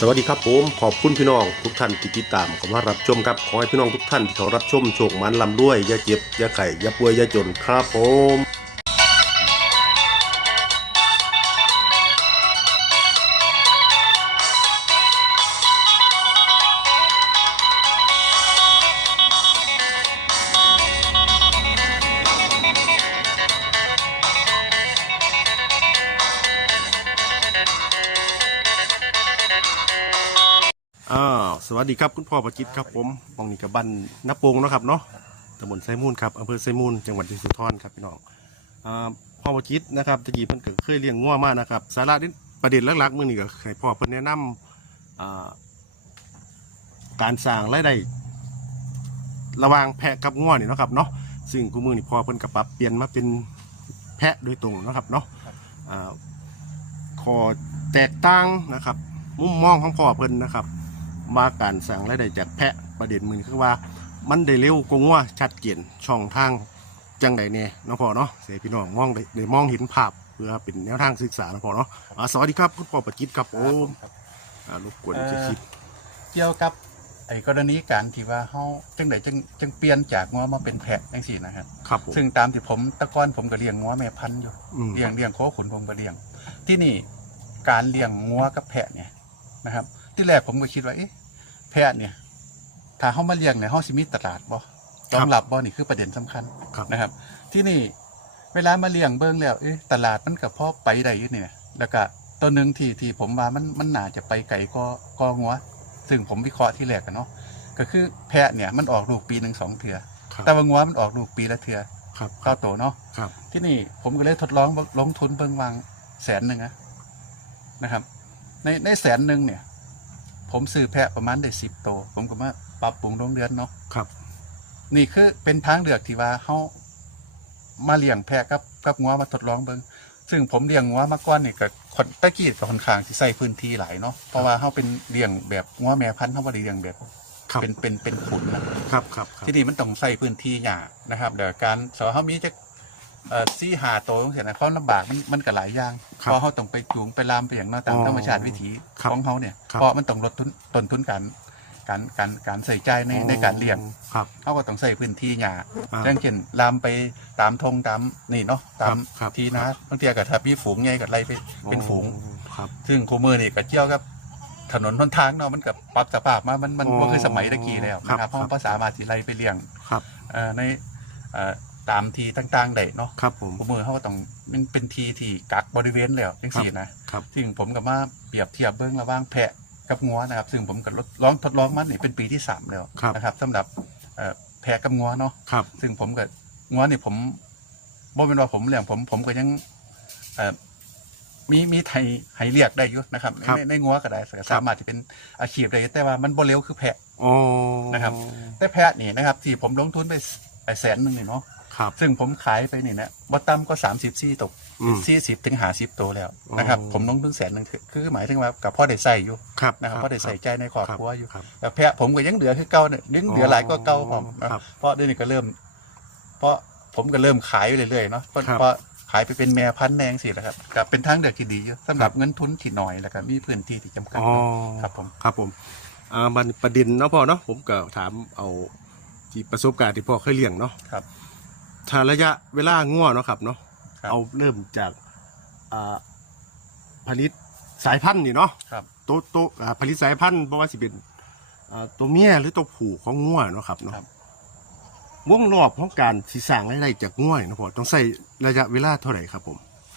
สวัสดีครับผมขอบคุณพี่น้องทุกท่านที่ติดตามขอมารับชมครับขอให้พี่น้องทุกท่านที่เขารับชมโชคมันลำด้วยอย่าเจ็บอย่าไข่อย่าป่วยอย่าจนครับผม สวัสดีครับคุณพ่อประจิตครับผมมองนี่กับบ้านนับโปงเนาะครับเนาะตำบลไซมูลครับอำเภอไซมูลจังหวัดยโสธรครับพี่น้องอ่าพ่อประจิตนะครับตะกี้เพิ่นก็เคยเลี้ยงงัวมานะครับสาระที่ประเด็นหลักๆมื้อนี้ก็ให้พ่อเพิ่นแนะนำอ่าการสร้างรายได้ระหว่างแพะกับงัวนี่เนาะครับเนาะซึ่งกูมือนี่พ่อเพิ่นก็ปรับเปลี่ยนมาเป็นแพะโดยตรงเนาะครับเนาะอ่าขอแตกต่างนะครับ มุมมองของพ่อเพิ่นนะครับ มาการสั่งรายได้จากแพะประเด็นมือคือว่า มันได้เร็วกว่างัวชัดเจนช่องทางจังใดเนี่ยน้องพ่อเนาะเสียพี่น้องมองได้ได้มองเห็นภาพเพื่อเป็นแนวทางศึกษาน้องพ่อเนาะอ่าสวัสดีครับคุณพ่อประจิตครับผมอ่ารบกวนจะคิดเกี่ยวกับไอ้กรณีการที่ว่าเฮาจังไดจังจังเปลี่ยนจากงัวมาเป็นแพะจังซี่นะครับครับผมซึ่งตามที่ผมแตะก้อนผมก็เลี้ยงงัวแม่พันธุ์อยู่อืมเลี้ยงเลี้ยงโคขุนผมก็เลี้ยง ที่นี่การเลี้ยงงัวกับแพะเนี่ยนะครับ ที่แรกผมก็คิดว่าเอ๊ะ แพะเนี่ย ถ้าเฮามาเลี้ยงเนี่ยเฮาสิมีตลาดบ่รองรับบ่นี่คือประเด็นสำคัญครับ นะครับ ที่นี่เวลามาเลี้ยงเบิ่งแล้วเอ๊ะตลาดมันก็พอไปได้อยู่เนี่ยแล้วก็ตัวหนึงที่ที่ผมว่ามันมันน่าจะไปไกลก็ก็งัวซึ่งผมวิเคราะห์ที่แรกกันเนาะก็คือแพะเนี่ยมันออกลูกปีหนึ่งสองเถื่อครับ แต่ว่างัวมันออกลูกปีละเถื่อครับคเก้ารับโตเนาะ ครับ ที่นี่ผมก็เลยทดลองลงทุนเบิ่งวางแสนหนึ่งนะนะครับ ในในแสนหนึ่งเนี่ย ผมซื้อแพะประมาณได้สิบโตวผมก็มาปรับปรุงโรงเรือนเนาะครับ นี่คือเป็นทางเลือกที่ว่าเขามาเลี้ยงแพะกับกับงัวมาทดลองเบิ่งซึ่งผมเลี้ยงงัวมาก่อนนี่ก็คนตะกี้ก็ค่อนข้างที่ใส่พื้นที่หลายเนาะเพราะว่าเขาเป็นเลี้ยงแบบงัวแม่พันธุ์เขาบ่ได้เลี้ยงแบบครับเป็นเป็นเป็นขุนนะครับครับครับ ที่นี่มันต้องใส่พื้นที่หยานะครับเดี๋ยวการสอนเขามีจะ เอ่อซี่หาโตวเสียนะเขาลำบากมันมันก็หลายอย่างเพราะเขาต้องไปจูงไปลามไปอย่างเนอกตามธรรมชาติวิถีของเขาเนี่ยเพราะมันต้องลดทุนต้นทุนการการการการใส่ใจในในการเลี้ยงครับ เขาก็ต้องใส่พื้นที่หญ้าอ่าอย่างเช่นลามไปตามธงตามนี่เนาะตามครับที่นะบางทีก็ถ้ามีฝูงใหญ่ก็ไล่ไปเป็นฝูง ครับ ซึ่งคูมือนี่ก็เกี่ยวกับถนนหนทางเนาะมันกับปรับสภาพมามันมันอ๋อก็คือสมัยตะกี้แล้วนะคครัรับบเพราะครับภาษามาทีไรไปเลี้ยงครับ เอ่อในเอ่อ ตามทีต่างๆได้เนาะครับผมคูมือเขาก็ต้องมันเป็นทีที่กักบริเวณแล้วจังสี่นะครับซึ่งผมกับมาเปรียบเทียบเบื้องระหว่างแพะกับงัวนะครับ ซึ่งผมก็ลองทดลองมันนี่เป็นปีที่สามแล้วครับนะครับสำหรับเอ่อแพะกับงัวเนาะครับซึ่งผมกับง้อนี่ผมบ่เป็นว่าผมเลี้ยงผมผมก็ยังเอ่อมีมีไทยให้เรียกได้อยู่นะครับในครับในในง้อก็ได้สามารถจะเป็นอาชีพได้แต่ว่ามันบ่เร็วคือแพะอ๋อนะครับ แต่แพะนี่นะครับ ที่ผมลงทุนไปไปแสนหนึ่งนี่เนาะ ครับ ซึ่งผมขายไปนี่นะบ่ต่ำก็สามสิบสี่ตกอืม สี่สิบถึงหาสิบตัวแล้วนะครับ อ๋อผมลงทุนแสนหนึ่งคือคือหมายถึงว่ากับพ่อได้ใส่อยู่ครับนะครับพ่อได้ใส่ใจในครอบครัวอยู่ครับแต่แพะผมก็ยังเหลือคือเก่าเนี่ยยังเหลือหลายก็เก่าผมนะครับเพราะเดี๋ยวนี้ก็เริ่ม เพราะผมก็เริ่มขายไปเรื่อยๆเนาะเพราะครับเพราะขายไปเป็นแม่พันธุ์แนงสิแหละครับก็เป็นทางเลือกที่ดีอยู่สำหรับเงินทุนที่น้อยแล้วก็มีพื้นที่ที่จำกัดอ๋อ ครับผม ครับผมอ่ามันประเด็นเนาะพ่อเนาะผมก็ถามเอาที่ประสบการณ์ที่พ่อเคยเลี้ยงเนาะครับ ถ้าระยะเวลาง่วเนาะครับเนาะครับเอาเริ่มจากอ่าผลิตสายพันธุ์นี่เนาะครับตัวตัวอ่าผลิตสายพันธุ์เพราะว่าสิเป็นอ่าตัวเมียหรือตัวผู้ของง่วเนาะครับเนาะครับ วงรอบของการสีสร้างรายได้จากง่วนี่เนาะพ่อต้องใช้ระยะเวลาเท่าไหร่ครับผม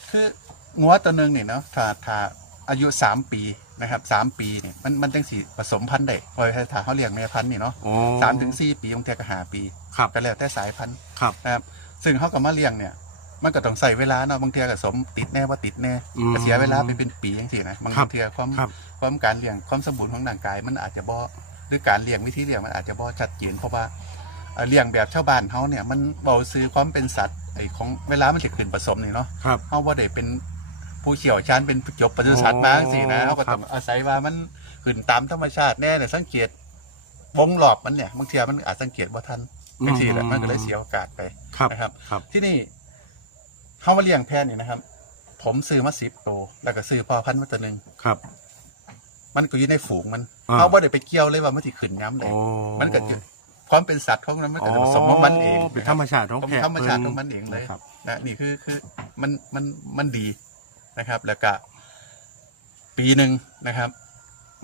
คืองัวตัวหนึ่งเนี่ยเนาะถ้าถ้าอายุสามปีนะครับสามปีเนี่ยมันมันจังสีผสมพันธุ์ได้พอถ้าเขาเลี้ยงแม่พันธุ์นี่เนาะอ๋อสามถึงสี่ปีบางทีก็หาปี ครับ ก็แล้วแต่สายพันธุ์ครับ นะครับ ซึ่งเขากับมาเลี้ยงเนี่ย มันก็ต้องใส่เวลาเนาะบางทีก็สมติดแน่ว่าติดแน่อืมก็เสียเวลาไปเป็นปีอย่างสี่นะบางครับทีความครับ ความการเลี้ยงความสมบูรณ์ของร่างกาย มันอาจจะบ่หรือการเลี้ยงวิธีเลี้ยงมันอาจจะบ่ชัดเจนเพราะว่าเอ่อเลี้ยงแบบชาวบ้านเขาเนี่ยมันเบาซื้อความเป็นสัตว์ไอ้ของเวลามันจะขึ้นผสมนี่เนาะ ครับ เขาบ่ได้เป็นผู้เชี่ยวชาญเป็นจบปศุสัตว์มาสินะอ๋อเขาก็ต้องอาศัยว่ามันขึ้นตามธรรมชาติแน่เนี่ยสังเกตวงรอบมันเนี่ยบางทีมันอาจสังเกตว่าทัน ไม่สิแหละมันก็เลยเสียโอกาสไปครับนะครับครับ ที่นี่เขามาเลี้ยงแพะนี่นะครับ ผมซื้อมาสิบโตวแล้วก็ซื้อพ่อพันธุ์มาตัวหนึ่งครับมมันก็อยู่ในฝูงมันอ่าเขาบ่ได้ไปเกี่ยวเลยว่ามันสิขึ้นย้ำเลยโอ้มันก็จะความเป็นสัตว์ของมันมันก็จะผสมของมันเองเป็นธรรมชาติของแพะธรรมชาติของมันเองเลยครับนะนี่คือคือมันมันมันดีนะครับ แล้วก็ ปีหนึ่งนะครับ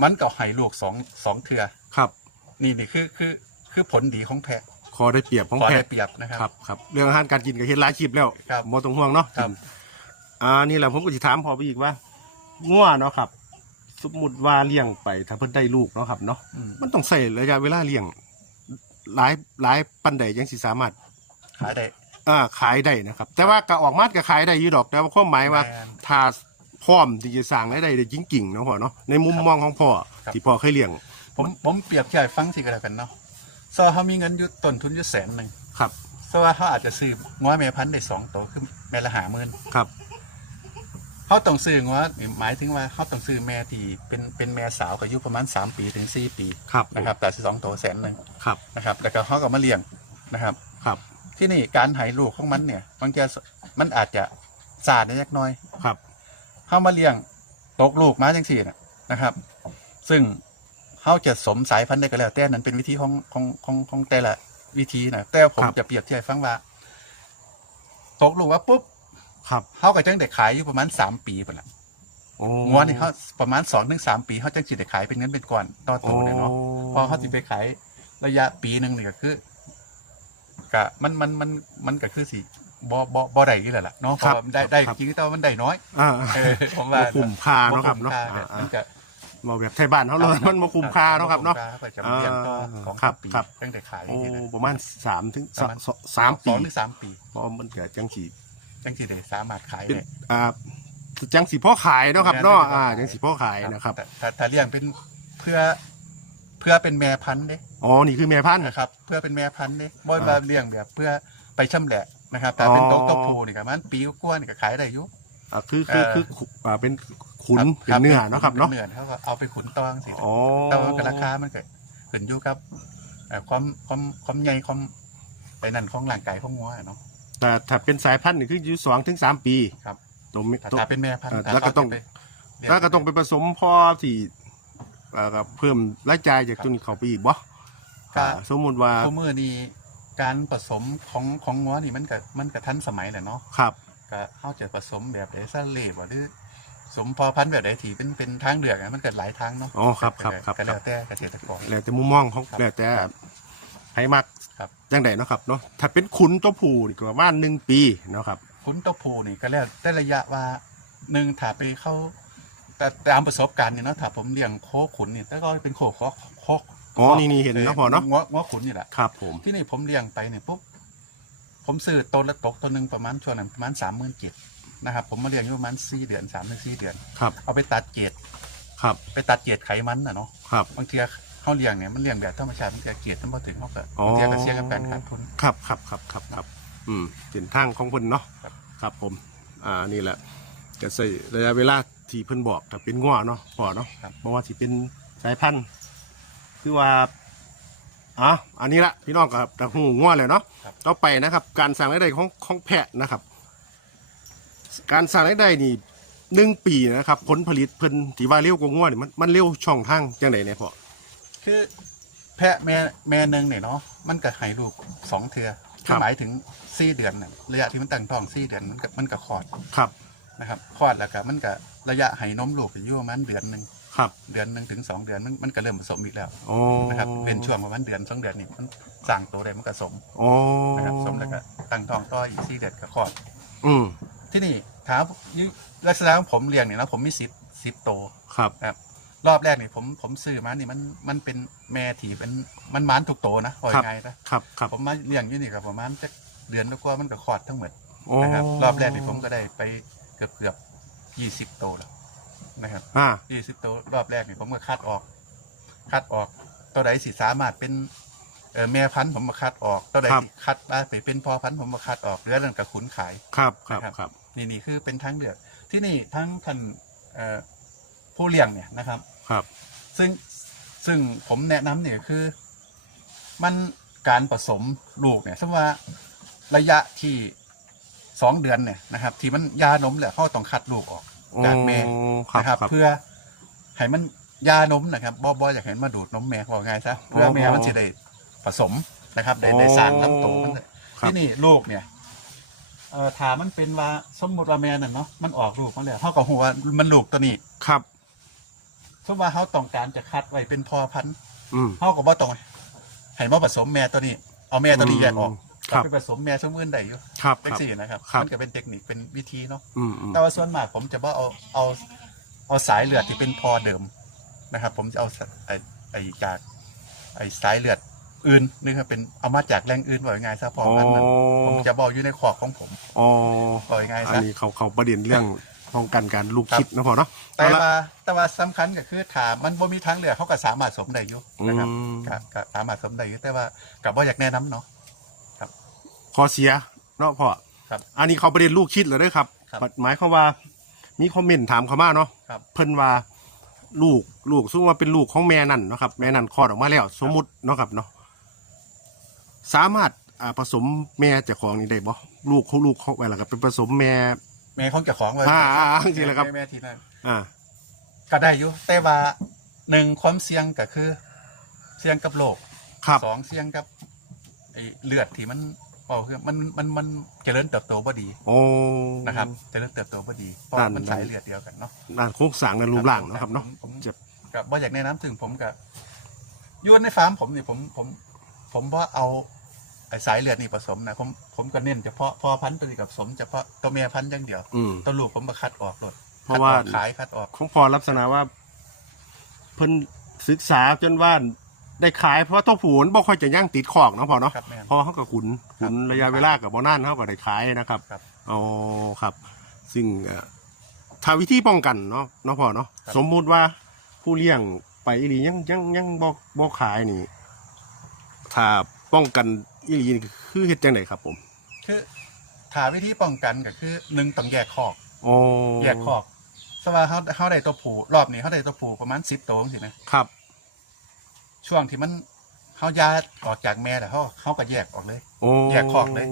มันก็ให้ลูกสองสองเทือครับ นี่นี่คือคือคือผลดีของแพะ คอได้เปรียบของขอแพะได้เปรียบนะครับครับครับเรื่องอาหารการกินก็เห็นหลายคลิปแล้วครับ บ่ต้องห่วงเนาะครับ อ่านี่แหละผมก็สิถามพอไปอีกว่าง่วเนาะครับ สมมุติว่าเลี้ยงไปถ้าเพิ่นได้ลูกเนาะครับเนาะอืม มันต้องใช้ระยะเวลาเลี้ยงหลายหลายปันใดยังสิสามารถ ขายได้ อ่าขายได้นะครับ แต่ว่าก็ออกมาก็ขายได้อยู่ดอก แต่ว่าความหมายว่าแม่นถ้าพร้อมที่จะสร้างรายได้ได้จริงๆเนาะพ่อเนาะในมุมมองของพ่อครับ ที่พ่อเคยเลี้ยง ผมผมเปรียบเทียบให้ฟังสิก็แล้วกันเนาะ ซอเขามีเงินอยู่ต้นทุนอยู่แสนหนึ่งครับเพราะว่าเขาอาจจะซื้อง้อแม่พันธุ์ได้สองตัวคือแม่ละหาหมื่นครับเขาต้องซื้อง้อหมายถึงว่าเขาต้องซื้อแม่ที่เป็นเป็นแม่สาวก็อายุประมาณสามปีถึงสี่ปีครับนะครับแต่สองตัวแสนหนึ่งครับนะครับแล้วก็เขาก็มาเลี้ยงนะครับครับ ที่นี่การใหายลูกของมันเนี่ยบางทีมันอาจจะสาดนิดน้อยครับเข้ามาเลี้ยงตกลูกมาจังสี่นะนะครับ ซึ่ง เขาจะสมสายพันธุ์ได้ก็แล้ว แต่นั้นเป็นวิธีของของของของแต่ละวิธีนะแต่ผมครับ จะเปรียบเทียบให้ฟังว่าตกลูกว่าปุ๊บครับเขาก็จังได้ขายอยู่ประมาณสามปีไปละโอ้งัวนี่เขาประมาณสองถึงสามปีเขาจังสิได้ขายเป็นเงินเป็นก้อนต่อโตเนี่ยเนาะ พอเขาสิไปขายระยะปีหนึ่งนี่ก็คือกะมันมันมันมันก็คือสิบ่บ่บ่ได้นี่แหละล่ะเนาะเพราะว่าได้ได้จริงแต่ว่ามันได้น้อย อ่าเออผมว่าบ่คุ้มค่าเนาะครับเนาะบ่คุ้มค่อ่า มันก็ ๆมาแบบไทยบ้านเขาเลยมันบ่คุ้มค่าเนาะครับเนาะบ่คุ้มค่ก็จะเรียนต่อสองครับปีครับตั้งแต่ขายโอ้นี่นะประมาณสามถึงประมาณสองสามสปีองถึงสามปีเพราะมันเกิดจังสีจังสิได้สามารถขายเป็นได้อ่าจังสีพ่อขายเนาะครับเนาะแม่นอ่าแม่นจังสีพ่อขายนะครับแต่ถ้าถ้าเลี้ยงเป็นเพื่อเพื่อเป็นแม่พันธุ์เด้อ๋อนี่คือแม่พันธุ์ นะครับ เพื่อเป็นแม่พันธุ์เด้บ่อ่าว่าเลี้ยงแบบเพื่อไปชำแหละนะครับแต่เป็นอ๋อ โต๊ะโต๊ะผูนี่ก็มันปีกว่าๆนี่ก็ขายได้อยู่ อ่าคือคือเอ่อคืออ่าเป็น ขุนครับเป็นเนื้อเนาะครับเนาะป็เนื้อเขาก็เอาไปขุนตองสิอ๋อแต่ว่าราคามันก็ขึ้นอยู่กับเอ่อความความความใหญ่ความไปนั่นของร่างกายของงัวอะเนาะแต่ถ้าเป็นสายพันธุ์นี่คืออยู่สองถึงสามปีครับตัวมิถ้าตัวถ้าเป็นแม่พันธุ์เอ่อถ้าแล้วก็เขาต้องจะไปเลี้ยแล้วก็ต้องไปผสมพ่อที่อ่าครับเพิ่มรายจ่ายจากตัวนี้เข้าไปอีกบ่อ่าสมมุติว่าคู่มือนี้การผสมของของงัวนี่มันก็มันก็ทันสมัยแหละเนาะครับก็เขาจะผสมแบบไดซาเลบหรือ สมพอพันธุ์แบบใดที่เป็นเป็นทางเลือกอะมันเกิดหลายทางเนาะอ๋อครับครับครับ ก็แล้วแต่เกษตรกร แล้วแต่มุมมองของครับแล้วแต่ให้มักครับ จังไดเนาะครับเนาะถ้าเป็นขุนตัวผู้นี่ก็ประมาณหนึ่งปีเนาะครับขุนเต้าผูนี่ก็แล้วแต่ระยะว่าหนึ่งถ้าไปเข้าแต่ตามประสบการณ์เนี่ยเนาะถ้าผมเลี้ยงโคขุนเนี่ยแต่ก็เป็นโคโคโคอ๋อนี่นี่เห็นเนาะพอเนาะงัวงัวขุนนี่แหละ ครับผมที่นี่ผมเลี้ยงไปเนี่ยปุ๊บผมซื้อตัวละตกตัวหนึ่งประมาณช่วงนั้นประมาณสามหมื่นเจ็ด นะครับ ผมมาเลี้ยงอยู่ประมาณสี่เดือนสามถึงสี่เดือน ครับ เอาไปตัดเกล็ดครับไปตัดเกล็ดไขมันนะเนาะครับ บางทีเขาเลี้ยงเนี่ยมันเลี้ยงแบบธรรมชาติบางทีเกล็ดมันพอถึงเขาก็อ๋อ บางทีก็เสี่ยงกับการขาดทุน ครับครับครับครับครับ อืมเป็นทางของเพิ่นเนาะครับ ครับผม อ่านี่แหละจะใส่ระยะเวลาที่เพิ่นบอกถ้าเป็นง้อเนาะพอเนาะครับเพราะว่าสิเป็นสายพันธุ์คือว่าอะอันนี้ละพี่น้องกับตะหูง้อเลยเนาะครับ ต่อไปนะครับ การสั่งรายได้ของของแพะนะครับ การสั่งรายได้นี่หนึ่งปีนะครับ ผลผลิตเพิ่นที่ว่าเร็วกว่าง้อนี่มันมันเร็วช่องทางจังไดเนี่ยพ่อคือแพะแม่แม่หนึ่งเนี่ยเนาะมันก็ให้ลูกสองเทือคือหมายถึงสี่เดือนน่ะระยะที่มันตั้งท้องสี่เดือนมันก็มันก็คลอดครับนะครับคลอดแล้วก็มันก็ระยะให้นมลูกอยู่ประมาณเดือนหนึ่งครับ เดือนหนึ่งถึงสองเดือนมันมันก็เริ่มผสมอีกแล้วอ๋อนะครับเป็นช่วงประมาณเดือนสองเดือนนี่มันสั่งตัวได้มันก็สมอ๋อนะครับสมแล้วก็ตั้งท้องต่ออีกสี่เดือนก็คลอด อืม ที่นี่ถามลักษณะของผมเลี้ยงเนี่ยนะผมมีสิบสิบโตวครับ ครับรอบแรกนี่ผมผมซื้อมานี่มันมันเป็นแม่ที่เป็นมันหมันทุกโตวนะปล่อยครับไงนะครับครับผมมาเลี้ยงอยู่นี่ครับประมาณจะเดือนแล้วก็มันก็คลอดทั้งหมดโอ้นะครับรอบแรกนี่ผมก็ได้ไปเกือบเกือบยี่สิบโตวแล้วนะครับ อ่า ยี่สิบตัวรอบแรกนี่ผมก็คัดออก คัดออกตัวใดสิสามารถเป็นเออแม่พันธุ์ผมมาคัดออกตัวใดสิคัดได้ไปเป็นพ่อพันธุ์ผมมาคัดออกเหลือนั่นกับขุนขาย ครับครับนะครับครับ นี่นี่คือเป็นทั้งเลือกที่นี่ทั้งท่านเอ่อผู้เลี้ยงเนี่ยนะครับ ครับ ซึ่งซึ่งผมแนะนำเนี่ยคือ มันการผสมลูกเนี่ยสมมติว่าระยะที่สองเดือนเนี่ยนะครับ ที่มันยานมแหละเขาต้องคัดลูกออกจากแม่อ๋อครับนะครับครับ เพื่อให้มันยานมนะครับบ่บ่อยากเห็นมาดูดนมแม่ว่าไงายซะเพื่อแม่มันจะได้ผสมนะครับได้ได้สร้างลำโตมันครับที่นี่ลูกเนี่ย เอ่อถามมันเป็นว่าสมมติว่าแม่นั่นเนาะมันออกลูกมาแล้วเท่ากับหัวามันลูกตัวนี้ครับ สมมติว่าเขาต้องการจะคัดไว้เป็นพ่อพันธุ์อืมเขาก็บ่ต้องให้มาผสมแม่ตัวนี้ เอาแม่ตัวนี้แยกออกครับ เอาไปผสมแม่สมอื่นได้อยู่ครับเล็กครับซี่นะครับครับ มันก็เป็นเทคนิคเป็นวิธีเนาะ อืมอืมแต่ว่าส่วนมากผมจะว่าเอาเอาเอาสายเลือดที่เป็นพอเดิมนะครับ ผมจะเอาสไอไอจากไอสายเลือด อื่นนี่ครับเป็นเอามาจากแหล่งอื่นว่าง่ายๆซะพออ๋อมันมันผมจะบอกอยู่ในขอบของผมอ๋อว่าง่ายๆอันซะนี้เขาเขาประเด็นเรื่องป้องกันการลูกคิดนะพอเนาะแต่เอาละว่าแต่ว่าสำคัญก็คือถามมันบ่มีทางเลือกเขาก็สามารถสมได้อยู่นะครับอืมก็ก็สามารถสมได้อยู่แต่ว่ากับว่าอยากแนะนำเนาะข้อเสียเนาะพ่อครับ อันนี้เขาประเด็นลูกคิดเลยเด้อครับครับหมายความว่า มีคอมเมนต์ถามเขามาเนาะครับเพิ่นว่าลูกลูกซึ่งว่าเป็นลูกของแม่นั่นเนาะครับแม่นั่นคลอดออกมาแล้ว สมมุติเนาะครับเนาะ สามารถอ่าผสมแม่เจ้าของนี่ได้บ่ลูกเขาลูกเขาไว้แล้วก็เป็นผสมแม่ แม่ของเจ้าของไว้อ่าอ่าอ่าจริงๆแล้วครับ แม่แม่ทีนั้นอ่าก็ได้อยู่แต่ว่าหนึ่งความเสี่ยงก็คือ เสี่ยงกับโรคครับสองเสี่ยงกับไอ้เลือดที่มันเปล่าคือมันมันมันเจริญเติบโตบ่ดีโอ้ นะครับเจริญเติบโตบ่ดีเพราะว่ามันนั่น สายเลือดเดียวกันเนาะ ด้านโครงสร้างและรูปร่างเนาะครับเนาะผมจะกับว่าอยากแนะนำถึงผมกับอยูนในฟาร์มผมนี่ผมผม ผมว่าเอา ไอ้สายเลือดนี่ผสมนะผมผมก็เน้นเฉพาะพ่อพันธุ์ตัวนี้กับสมเฉพาะตัวเมียพันธุ์อย่างเดียวอืม ตัวลูกผมมาคัดออกหลดเพราะว่า คัดออกขายคัดออก ของพอลักษณะว่า เพิ่นศึกษาจนว่าได้ขายเพราะว่าตัวผูนบ่ค่อยจะย่างติดขอกเนาะพอเนาะครับแม่นพอเขากับขุนขุนระยะเวลากับบ่นานเขาก็ได้ขายนะครับครับอ๋อครับ ซึ่งเอ่อถ้าวิธีป้องกันเนาะเนาะพอเนาะครับ สมมุติว่าผู้เลี้ยงไปอีหลียังยังยังบ่บ่ขายนี่ ถ้าป้องกัน อีหลีนี่คือเฮ็ดจังไดครับผมคือถาวิธีป้องกันก็คือหนึ่งต้องแยกคอกอ๋อแยกคอกสว่าเขาเขาได้ตัวผูรอบนี้เขาได้ตัวผูประมาณสิบตัวสินะครับ ช่วงที่มันเขายาออกจากแม่แล้วเขาเขาก็แยกออกเลยโอ้แยกคอกเลย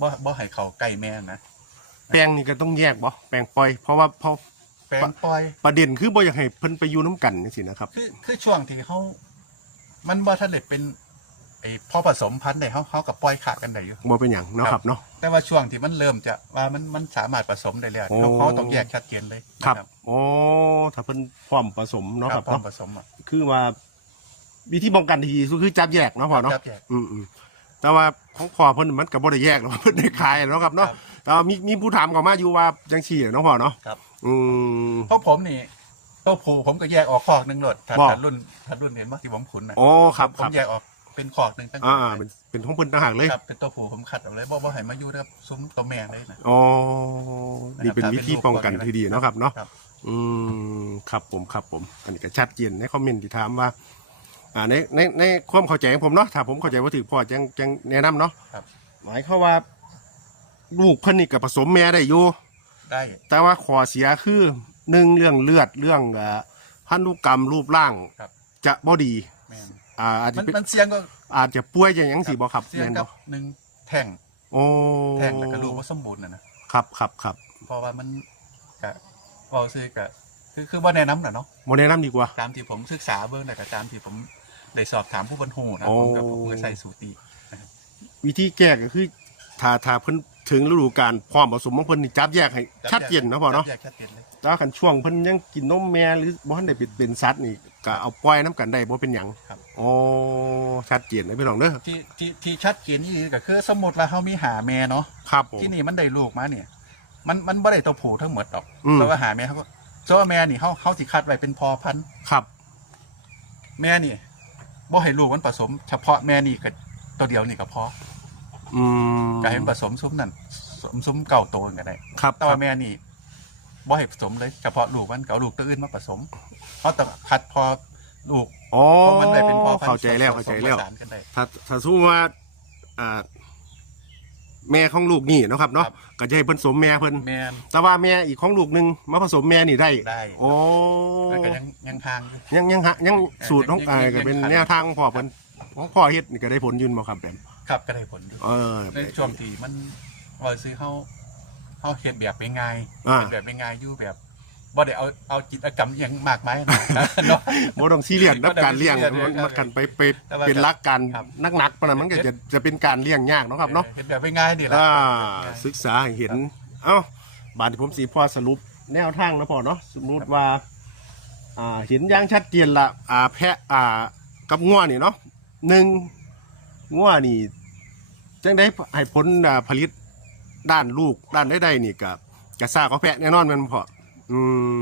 บ่บ่ให้เขาใกล้แม่นะแปลงนี่ก็ต้องแยกบ่แปลงปล่อย เพราะว่าเพราะแปลงปล่อยประเด็นคือบ่อยากให้เพิ่นไปอยู่น้ำกันจังซี่นะครับ คือคือช่วงที่เขามันบ่ทันได้เป็น ไอ้พอผสมพันธุ์ได้เขาเขากับปล่อยขาดกันได้อยู่ บ่เป็นหยังเนาะครับครับเนาะ แต่ว่าช่วงที่มันเริ่มจะว่ามันมันสามารถผสมได้แล้วโอ้ เขาเขาต้องแยกชัดเจนเลยครับนะโอ้ถ้าเพิ่นพร้อมผสมเนาะครับพร้อมเนาะผสมอะ คือว่าวิธีป้องกันที่ดีที่สุดคือจับแยกเนาะพ่อเนาะจับแยกอืมอืมแต่ว่าของพ่อเพิ่นมันก็บ่ได้แยกหรอกเพิ่นได้ขายเนาะครับเนาะครับ แต่ว่ามีมีผู้ถามเข้ามาอยู่ว่าจังซี่เนาะพ่อเนาะครับอืม เพราะผมนี่ตัวผูผมก็แยกออกคอกหนึ่งโหลดถ้าบอกถ้ารุ่นถ้ารุ่นเห็นว่าที่ผมขุนนะโอ้ครับผครัมบ แยกออก เป็นคอกหนึ่งตั้งอ่าเป็นเป็นของเพิ่นต่างหากเลย ครับเป็นตัวผูผมขัดออกเลยบ่บ่ให้มาอยู่กับซุ้มตัวแม่เลยนะ อ๋อ นี่เป็นวิธีป้องกันที่ดีเนาะครับเนาะ ครับ อืม ครับผม ครับผม อันนี้ก็ชัดเจนในคอมเมนต์ที่ถามว่า อ่า ใน ใน ในความเข้าใจของผมเนาะ ถ้าผมเข้าใจว่าถือพ่อจังจังแนะนำเนาะ ครับ หมายความว่า ลูกเพิ่นนี่กับผสมแม่ได้อยู่ ได้แต่ว่าข้อเสียคือหนึ่งเรื่องเลือดเรื่องเอ่อพันธุกรรมรูปร่าง ครับจะบ่ดีแม่น อ่าอาจจะมันเป็นมันเสี่ยงก็อาจจะป่วยจะหยังสิบ่ครับเสี่ยงแม่นกับ่บหนึ่งแท่งโอ้แท่งแล้วก็ลูกว่าสมบูรณ์นะนะครับครับครับเพราะว่ามันกะเอาซื้อกะคือคือว่าแนะนำนะเนาะบ่แนะนำดีกว่า ตามที่ผมศึกษาเบื้องแต่ก็ตามที่ผมได้สอบถามผู้บรรหูนะโอ้ผมกับผมก็ใส่สูตรดีวิธีแก้ก็คือถ้าถ้าเพิ่นถึงฤดูกาลพร้อมผสมของเพิ่นนี่จับแยกให้ชัดเจนเนาะพ่อเนาะแยกชัดเจนเลยแต่ว่าคันช่วงเพิ่นยังกินนมแม่หรือบ่ทันได้เป็นเป็นสัตว์นี่ ก็เอาปล่อยน้ำกันได้บ่เป็นหยังครับ อ๋อชัดเจนเลยพี่น้องเด้อที่ที่ที่ชัดเจนนี่ก็คือสมมติว่าเขามีหาแม่เนาะครับผม ที่นี่มันได้ลูกมาเนี่ย มันมันไม่ได้ตัวผู้ทั้งหมดหรอกอืมเพราะว่าหาแม่เขาก็เพราะว่าแม่นี่เขาเขาสิคัดไว้เป็นพอพันธุ์ครับ แม่นี่บ่ให้ลูกมันผสม เฉพาะแม่นี่ก็ตัวเดียวนี่ก็พออืมก็ให้มันผสมซุ้มนั่นสมซุ้มเก่าโตกันก็ได้ครับแต่ว่าแม่นี่ บ่ให้ผสมเลยเฉพาะลูกมันก็เอาลูกตัวอื่นมาผสมเขาต้องคัดพอลูกอ๋อเพราะมันได้เป็นพอพันธุ์เข้าใจแล้วผเข้าสใจมแล้วผสานกันได้ ถ้าถ้าสู้ว่าอ่าแม่ของลูกนี่เนาะครับเนาะครับ ก็จะให้เพิ่นสมแม่เพิ่นแม่นแต่ว่าแม่อีกของลูกหนึงมาผสมแม่นี่ได้ได้ โอ้แล้วก็ยังยังทางอยู่ ยังยังฮะยังสูตรของยังอ่ายัง ก็เป็นยังแนวทางของพ่อเพิ่นของพ่อเฮ็ดนี่ก็ได้ผลยืนบ่ครับแบบครับก็ได้ผลอยู่เออในช่วงที่มันว่าซื้อเขา เขาเฮ็ดแบบเป็นไงอ่าแบบเป็นไงอยู่แบบบ่ได้เอาเอากิจกรรมอหยังมากมายนะ เนาะ บ่ต้องซีเรียสนับการเลี้ยงบ่ต้องซีเรียสมันครับมันกันไปไปแต่ว่าเป็นรักการครับ หนักๆปานนั้นมันก็จะจะเป็นการเลี้ยงยากเนาะครับเนาะ เห็นแบบง่ายๆนี่แหละ อ่าศึกษาให้เห็น เอ้าบาดที่ผมสีพอสรุปแนวทางแล้วพอเนาะสมมุติว่า อ่าเห็นอย่างชัดเจนละอ่าแพะอ่ากับง่วนี่เนาะหนึ่งง่วนี่จังได้ให้ผลอ่าผลิต ด้านลูกด้านได้ได้นี่กับกระซ่าเขาแพะแน่นอนแมันพออื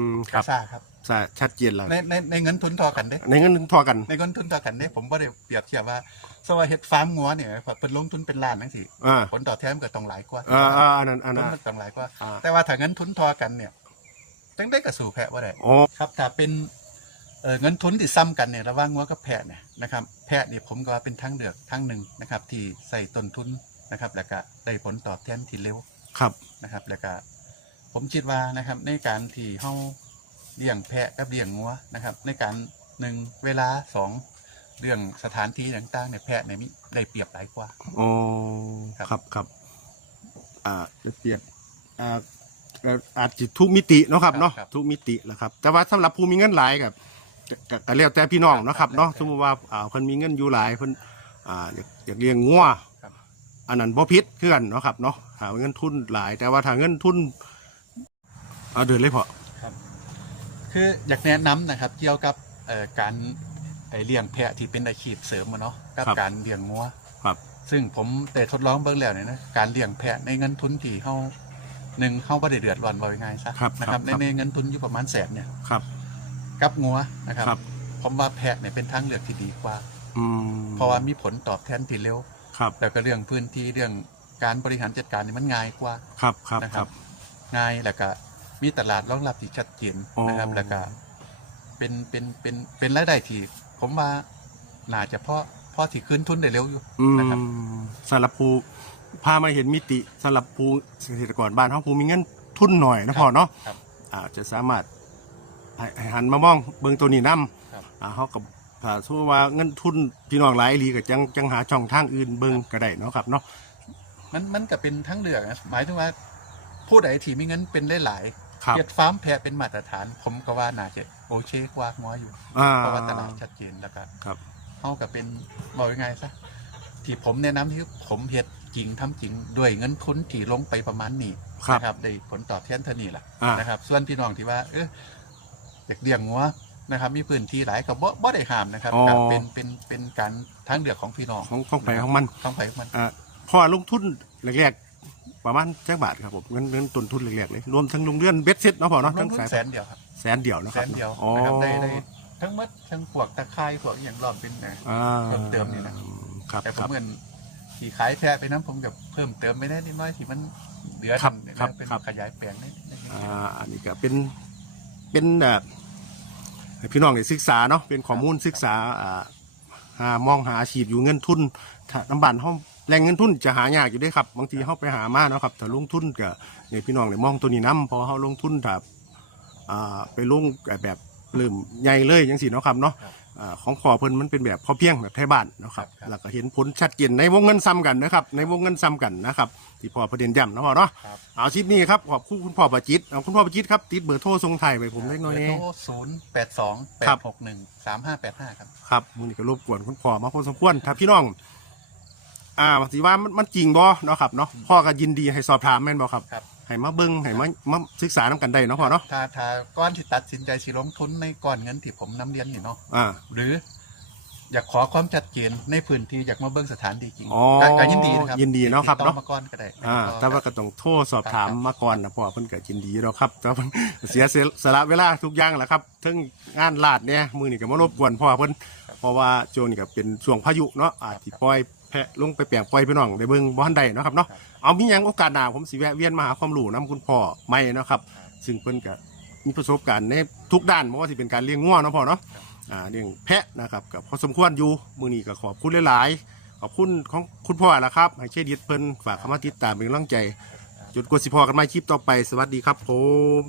มครับซ่าครับใช่ชัดเจนแล้วในในในเงินทุนทอกันเด้ในเงินทอกันในเงินทุนต่อกันเนี่ยผมก็ได้เปรียบเทียบว่าสว่าเฮ็ดฟาร์มงัวเนี่ยเป็นลงทุนเป็นล้านนั่นสิอ่าผลตอบแทนมันก็ต้องหลายกว่าอ่าอ่าอันนั้นอันต้นั้นนมันต้องหลายกว่า อ่า แต่ว่าถ้าเงินทุนทอกันเนี่ยจังได้กับสู่แพะว่าได้ โอ้ ครับถ้าเป็นเอ่อเงินทุนที่ซ้ำกันเนี่ยระหว่างงัวกับแพะเนี่ยนะครับแพะเนี่ยผมก็ว่าเป็นทางเลือกทางหนึ่งนะครับที่ใส่ต้นทุน นะครับ แล้วก็ได้ผลตอบแทนที่เร็วครับนะครับ แล้วก็ผมคิดว่านะครับในการที่เฮาเลี้ยงแพะกับเลี้ยงงัวนะครับ ในการหนึ่งเวลาสองเรื่องสถานที่ต่างๆเนี่ยแพะเนี่ยมีได้เปรียบหลายกว่า โอ้ครับ ครับครับอ่าจะเปรียบอ่าเอ่ออาจจะทุกมิติเนาะครับเนาะทุกมิติแหละครับ แต่ว่าสำหรับผู้มีเงินหลายกับก็ก็แล้วแต่พี่น้องเนาะครับเนาะสมมติว่าอ่าเพิ่นมีเงินอยู่หลายเพิ่นอ่าอยากอยากเลี้ยงงัวครับ อันนั้นบ่ผิดคือกันเนาะครับเนาะหาเงินทุนหลาย แต่ว่าถ้าเงินทุนเอาเดินเลยพอครับ คืออยากแนะนำนะครับ เกี่ยวกับเอ่อการไอเลี้ยงแพะที่เป็นอาชีพเสริมอะเนาะกับการเลี้ยงงัวครับ ซึ่งผมแต่ทดลองเบิ่งแล้วเนี่ยนะการเลี้ยงแพะในเงินทุนที่เฮาหนึ่งเฮาบ่ได้เดือดร้อนว่าง่ายๆซะครับนะคครัรับบในครับในเงินทุนอยู่ประมาณแสนเนี่ยครับ กับงัวนะครับครับผมว่าแพะเนี่ยเป็นทางเลือกที่ดีกว่าอืมเพราะว่ามีผลตอบแทนที่เร็ว ครับแล้วก็เรื่องพื้นที่เรื่องการบริหารจัดการนี่มันง่ายกว่าครับครับนะคครัรับ บ ง่ายแล้วก็มีตลาดรองรับที่ชัดเจนอ๋อ นะครับแล้วก็เป็นเป็นเป็นเป็นรายได้ที่ผมว่าน่าจะพอพอที่คืนทุนได้เร็วอยู่อืนะครับมสำหรับผู้พามาเห็นมิติสำหรับผู้เกษตรกรบ้านเขาผู้มีเงินทุนหน่อยนะพอเนาะครับอาจจะสามารถให้ให้หันมามองเบิ่งตัวนี้นํครับ อ่าเขากับ ถ้าสมมติว่าเงินทุนพี่น้องหลายอีหลีก็จังจังหาช่องทางอื่นเบิ่งก็ได้เนาะครับเนาะ มันมันก็เป็นทั้งเลือกนะหมายถึงว่าผู้ใดที่มีเงินเป็นหลายครับๆเกียรฟาร์มแพะเป็นมาตรฐาน ผมก็ว่าน่าจะโอเคกว่างัวอยู่ อ่าเพราะว่าตลาดชัดเจนแล้วก็ครับ เขาก็เป็นบอกยังไงซะที่ผมแนะนำที่ผมเฮ็ดจริงทำจริงด้วยเงินทุนที่ลงไปประมาณนี้ครับนะครับได้ผลตอบแทนเท่านี้แหละอ่านนะครับ ส่วนพี่น้องที่ว่า เอออยากเลี้ยงงัว นะครับ มีพื้นที่หลายก็บ่บ่ได้ห้ามนะครับอ๋อก็เป็นเป็นเป็นการทางเลือกของพี่น้องของของไผของมันของไผของมัน อ่าพอลงทุนแรกๆประมาณจักบาทครับผมเงินเงินต้นทุนแรกๆเลยรวมทั้งลงเรือนเบ็ดเซ็ตเนาะพอเนาะลทั้งงทุนสายแสนเดียวครับแสนเดียวนะคแสรับนเดียวอ๋อนะครับได้ได้ทั้งหมดทั้งพวกตะไคร้พวกอหย่างรอบเป็นนะ อ่าเพิ่มเติมนี่นะ ครับแต่ผคมรับ เหมือนที่ขายแพะไปน้ำผมกับเพิ่มเติมไปได้นิดหน้อยที่มันเหลือครับเนี่ยครับเป็นครับ ขยายแปลงได้ได้นิดอ่เดียวาอันนี้ก็เป็นเป็นแบบ ให้พี่น้องได้ศึกษาเนาะเป็นข้อมูลศึกษาอ่าหามองหาอาชีพอยู่เงินทุนถ้าน้ำบันห้องแรงเงินทุนจะหายากอยู่ด้วยครับบางทีเขาไปหามาเนาะครับถ้าลงทุนก็เนี่ยพี่น้องเลยมองตัวนี้น้ำพอเขาลงทุนถ้าอ่าไปลงแบบ เริ่มใหญ่เลยยังสิเนาะครับเนาะครับอ่าของพอเพิ่นมันเป็นแบบพอเพียงแบบไทยบ้านเนาะครับครับ แล้วก็เห็นผลชัดเจนในวงเงินซ้ำกันนะครับในวงเงินซ้ำกันนะครับที่พอประเด็นย้ำเนาะพอเนาะครับเอาชิปนี้ครับขอบคุณคุณพ่อประจิตเอาคุณพ่อประจิตครับติดเบอร์โทรทรงไทายไปผมเล็กน้อยเบอเอร์งโทรศูนย์แปดสองแปครัดบหกหนึ่งสามห้าแปดห้าครับ ครับมือนี้ก็รบกวนคุณพ่อมาพอสมควรถ้าพี่น้อง อ่าสิว่ามันมันจริงบ่เนาะครับเนาะพ่อก็ยินดีให้สอบถามแม่นบ่ครับ ครับ ให้มาเบิ่งให้มามาศึกษานํกันได้เนาะพ่อเนาะถ้าถ้าก้อนที่ตัดสินใจสิลงทุนในก้อนเงินที่ผมน้ำเรียนนี่เนาะอ่า หรือ อยากขอความชัดเจนในพื้นที่อยากมาเบิ่งสถานที่จริงอ๋อก็ก็ยินดีนะครับยินดีเนาะครับติดต่อเนาะ มาก่อนก็ได้อ่าก็แต่ว่าก็ต้องโทรสอบถามครับมาก่อนนะพ่อเพิ่นก็ยินดีแล้วครับแต่ว่าเพิ่นเสียสละเวลาทุกอย่างแหละครับทั้งงานลาดเนี่ยมือนี่ก็มารบกวนพ่อเพิ่นเพราะว่าช่วงนี้ก็เป็นช่วงพายุเนาะอาจสิปล่อยแพะลงไปแปลงปล่อยพี่น้องได้เบิ่งบ่ทันได้เนาะครับเนาะเอามีหยังโอกาสหน้าผมสิแวะเวียนมาหาความรู้นํคุณพ่อใหม่เนาะครับ ซึ่งเพิ่นก็มีประสบการณ์ในทุกด้านไม่ว่าสิเป็นการเลี้ยงงัวเนาะพ่อเนาะอ่าเลี้ยงแพะนะครับก็พอสมควรอยู่มื้อนี้ก็ขอบคุณหลายๆขอบคุณของคุณพ่อละครับให้เครดิตเพิ่นฝากเข้ามาติดตามเป็นกำลังใจจุดกดสิพอกันใหม่คลิปต่อไปสวัสดีครับผม